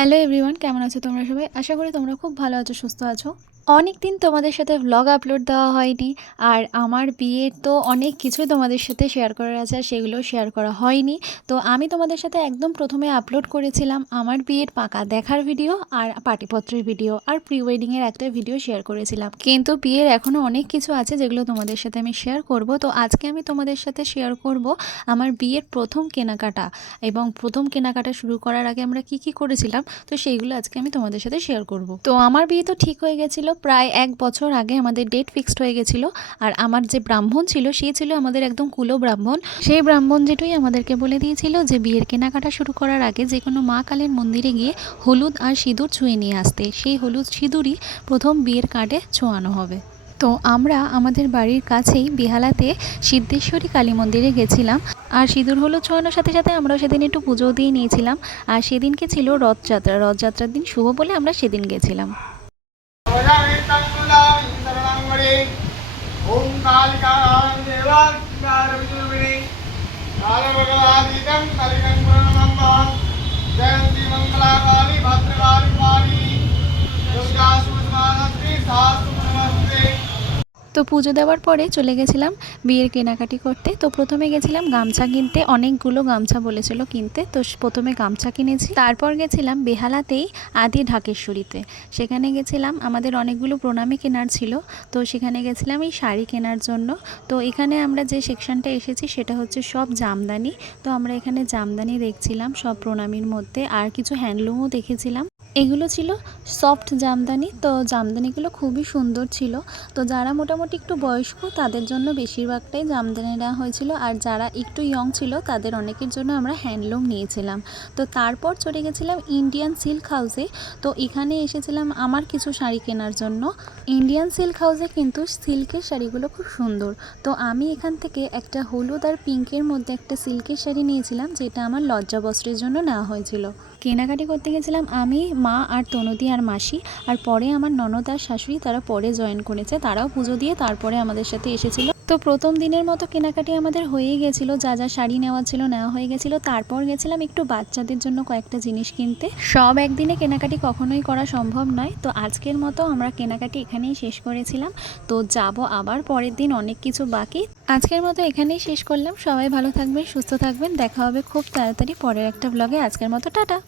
Hello everyone, কেমন আছো তোমরা সবাই? আশা করি তোমরা খুব ভালো আছো, সুস্থ আছো। অনেক দিন তোমাদের সাথে ভ্লগ আপলোড দেওয়া হয়নি। আর আমার বিয়ের তো অনেক কিছুই তোমাদের সাথে শেয়ার করার আছে, আর সেগুলো শেয়ার করা হয়নি। তো আমি তোমাদের সাথে একদম প্রথমে আপলোড করেছিলাম আমার বিয়ের পাকা দেখার ভিডিও, আর পার্টিপত্রের ভিডিও, আর প্রি ওয়েডিংয়ের একটা ভিডিও শেয়ার করেছিলাম। কিন্তু বিয়ের এখনও অনেক কিছু আছে যেগুলো তোমাদের সাথে আমি শেয়ার করব। তো আজকে আমি তোমাদের সাথে শেয়ার করব আমার বিয়ের প্রথম কেনাকাটা, এবং প্রথম কেনাকাটা শুরু করার আগে আমরা কি কি করেছিলাম, তো সেইগুলো আজকে আমি তোমাদের সাথে শেয়ার করব। তো আমার বিয়ে তো ঠিক হয়ে গেছিলো প্রায় 1 বছর আগে, আমাদের ডেট ফিক্সড হয়ে গেছিলো। আর আমার যে ব্রাহ্মণ ছিল সে ছিল আমাদের একদম কুলো ব্রাহ্মণ। সেই ব্রাহ্মণ যেটুই আমাদেরকে বলে দিয়েছিল যে বিয়ের কেনাকাটা শুরু করার আগে যে কোনো মা কালীর মন্দিরে গিয়ে হলুদ আর সিঁদুর ছুঁয়ে নিয়ে আসতে। সেই হলুদ সিঁদুরই প্রথম বিয়ের কার্ডে ছোঁয়ানো হবে। তো আমরা আমাদের বাড়ির কাছেই বেহালাতে সিদ্ধেশ্বরী কালী মন্দিরে গেছিলাম। আর সিঁদুর হলুদ ছোঁয়ানোর সাথে সাথে আমরাও সেদিন একটু পুজোও দিয়ে নিয়েছিলাম। আর সেদিনকে ছিল রথযাত্রা, রথযাত্রার দিন শুভ বলে আমরা সেদিন গেছিলাম। তো পুজো দেওয়ার পরে চলে গেছিলাম বিয়ের কেনাকাটি করতে। তো প্রথমে গেছিলাম গামছা কিনতে, অনেকগুলো গামছা বলেছিল কিনতে। তো প্রথমে গামছা কিনেছি, তারপর গেছিলাম বেহালাতেই আদি ঢাকেশ্বরীতে। সেখানে গেছিলাম, আমাদের অনেকগুলো প্রণামী কেনার ছিল। তো সেখানে গেছিলাম এই শাড়ি কেনার জন্য। তো এখানে আমরা যে সেকশনটা এসেছি সেটা হচ্ছে সব জামদানি। তো আমরা এখানে জামদানি দেখছিলাম সব প্রণামীর মধ্যে, আর কিছু হ্যান্ডলুমও দেখেছিলাম। এগুলো ছিল সফট জামদানি। তো জামদানিগুলো খুবই সুন্দর ছিল। তো যারা মোটামুটি একটু বয়স্ক তাদের জন্য বেশিরভাগটাই জামদানি নেওয়া হয়েছিল, আর যারা একটু ইয়ং ছিল তাদের অনেকের জন্য আমরা হ্যান্ডলুম নিয়েছিলাম। তো তারপর চলে গেছিলাম ইন্ডিয়ান সিল্ক হাউসে। তো এখানে এসেছিলাম আমার কিছু শাড়ি কেনার জন্য। ইন্ডিয়ান সিল্ক হাউসে কিন্তু সিল্কের শাড়িগুলো খুব সুন্দর। তো আমি এখান থেকে একটা হলুদ আর পিঙ্কের মধ্যে একটা সিল্কের শাড়ি নিয়েছিলাম, যেটা আমার লজ্জাবস্ত্রের জন্য নেওয়া হয়েছিল। কেনাকাটি করতে গেছিলাম আমি, মা আর তনুদি আর মাসি। আর পরে আমার ননদ আর শাশুড়ি তারা পরে জয়েন করেছে, তারাও পুজো দিয়ে তারপরে আমাদের সাথে এসেছিল। তো প্রথম দিনের মতো কেনাকাটি আমাদের হয়েই গেছিলো, যা যা শাড়ি নেওয়া ছিল নেওয়া হয়ে গেছিলো। তারপর গেছিলাম একটু বাচ্চাদের জন্য কয়েকটা জিনিস কিনতে। সব একদিনে কেনাকাটি কখনোই করা সম্ভব নয়। তো আজকের মতো আমরা কেনাকাটি এখানেই শেষ করেছিলাম। তো যাব আবার পরের দিন, অনেক কিছু বাকি। আজকের মতো এখানেই শেষ করলাম। সবাই ভালো থাকবেন, সুস্থ থাকবেন। দেখা হবে খুব তাড়াতাড়ি পরের একটা ব্লগে। আজকের মতো টাটা।